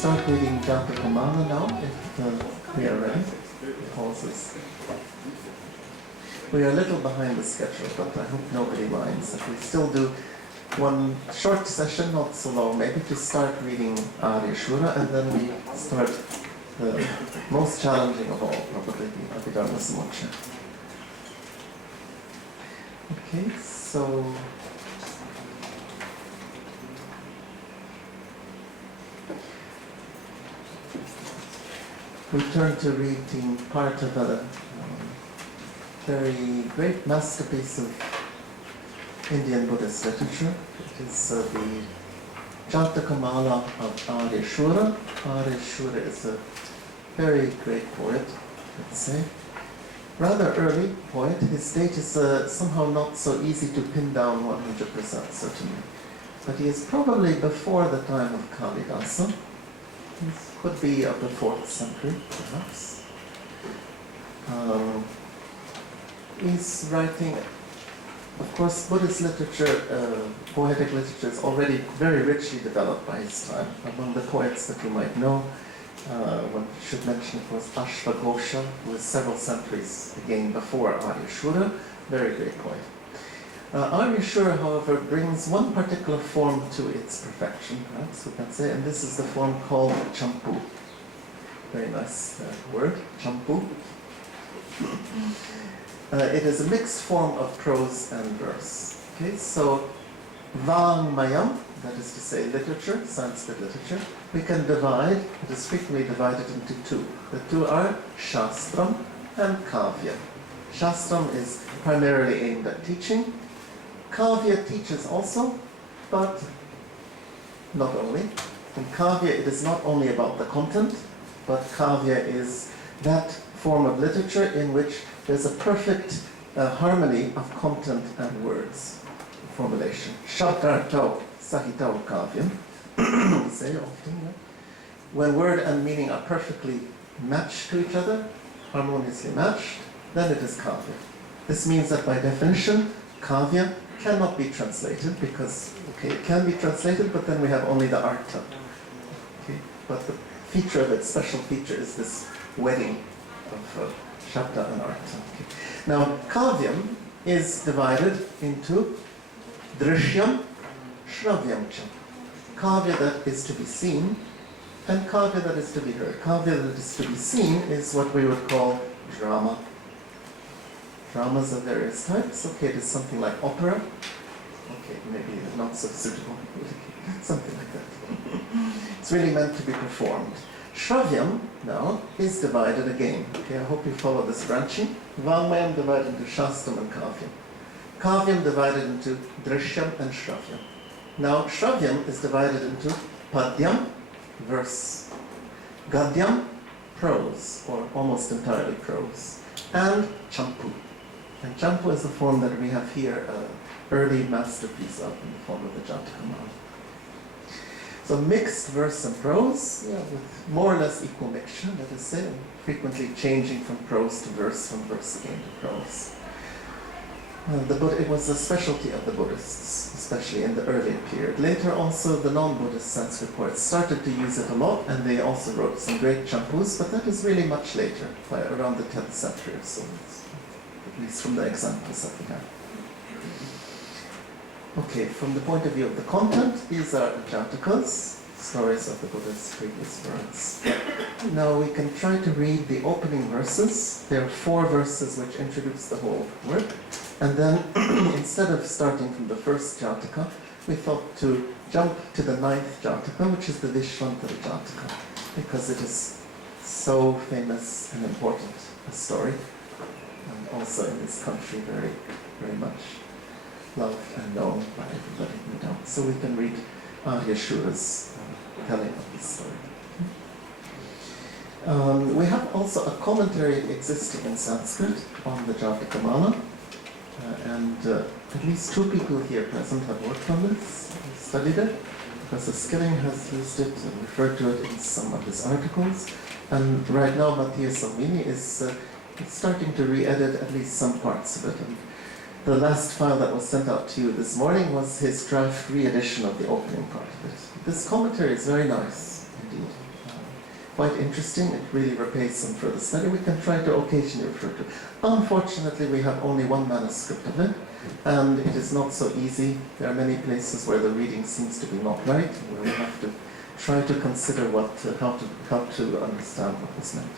start reading Jātakamālā now, if we are ready. Pauses. We are a little behind the schedule, but I hope nobody minds. If we still do one short session, not so long, maybe to start reading Āryaṣūra, and then we start the most challenging of all, probably the Abhidharma Samoksha. Okay, so we turn to reading part of a very great masterpiece of Indian Buddhist literature. It is the Jātakamālā of Āryaṣūra. Āryaṣūra is a very great poet, let's say. Rather early poet. His date is somehow not so easy to pin down 100% certainly. But he is probably before the time of Kalidasa. This could be of the 4th century, perhaps. He's writing, of course, Buddhist literature, poetic literature is already very richly developed by his time. Among the poets that you might know, one should mention, of course, Ashvaghosha, who is several centuries again before Āryaṣūra, very great poet. Āryaṣūra, however, brings one particular form to its perfection, perhaps we can say, and this is the form called champu. Very nice word, champu. It is a mixed form of prose and verse. Okay, so Vāngmayam, that is to say literature, Sanskrit literature, we can divide, it is frequently divided into two. The two are Shastram and Kavya. Shastram is primarily aimed at teaching. Kavya teaches also, but not only. In Kavya it is not only about the content, but Kavya is that form of literature in which there's a perfect harmony of content and words. Formulation. Shabdartau sahitau kavyam. We say often, right? When word and meaning are perfectly matched to each other, harmoniously matched, then it is kavya. This means that by definition, kavya cannot be translated because, okay, it can be translated, but then we have only the artha. Okay? But the feature of it, special feature, is this wedding of Shabda and Artha. Okay. Now, Kavyam is divided into Drishyam, Shravyam cha. Kavya that is to be seen, and Kavya that is to be heard. Kavya that is to be seen is what we would call drama. Dramas of various types. Okay, it is something like opera. Okay, maybe not so suitable. Something like that. It's really meant to be performed. Shravyam, now, is divided again. Okay, I hope you follow this branching. Vāngmayam divided into Shastram and Kavyam. Kavyam divided into Drishyam and Shravyam. Now, Shravyam is divided into Padyam, verse, Gadyam, prose, or almost entirely prose, and Champu. And Champu is the form that we have here, early masterpiece of in the form of the Jātakamālā. So mixed verse and prose, with more or less equal mixture, let us say, frequently changing from prose to verse, from verse again to prose. It was a specialty of the Buddhists, especially in the earlier period. Later also the non-Buddhist Sanskrit poets started to use it a lot, and they also wrote some great champus, but that is really much later, by around the 10th century or so, at least from the examples that we have. Okay, from the point of view of the content, these are Jatakas, stories of the Buddha's previous words. Now we can try to read the opening verses. There are 4 verses which introduce the whole work. And then, instead of starting from the first Jataka, we thought to jump to the 9th Jataka, which is the Vishvantara Jataka, because it is so famous and important a story, and also in this country very, very much loved and known by everybody, no doubt. So we can read Āryaṣūra's telling of this story. We have also a commentary existing in Sanskrit on the Jātakamālā, and at least 2 people here present have worked on this, studied it. Professor Skilling has used it and referred to it in some of his articles, and right now Matthias Salvini is starting to re-edit at least some parts of it. And the last file that was sent out to you this morning was his draft re-edition of the opening part of it. This commentary is very nice indeed. quite interesting. It really repays some further study. We can try to occasionally refer to. Unfortunately, we have only one manuscript of it, and it is not so easy. There are many places where the reading seems to be not right, where we have to try to consider how to understand what was meant.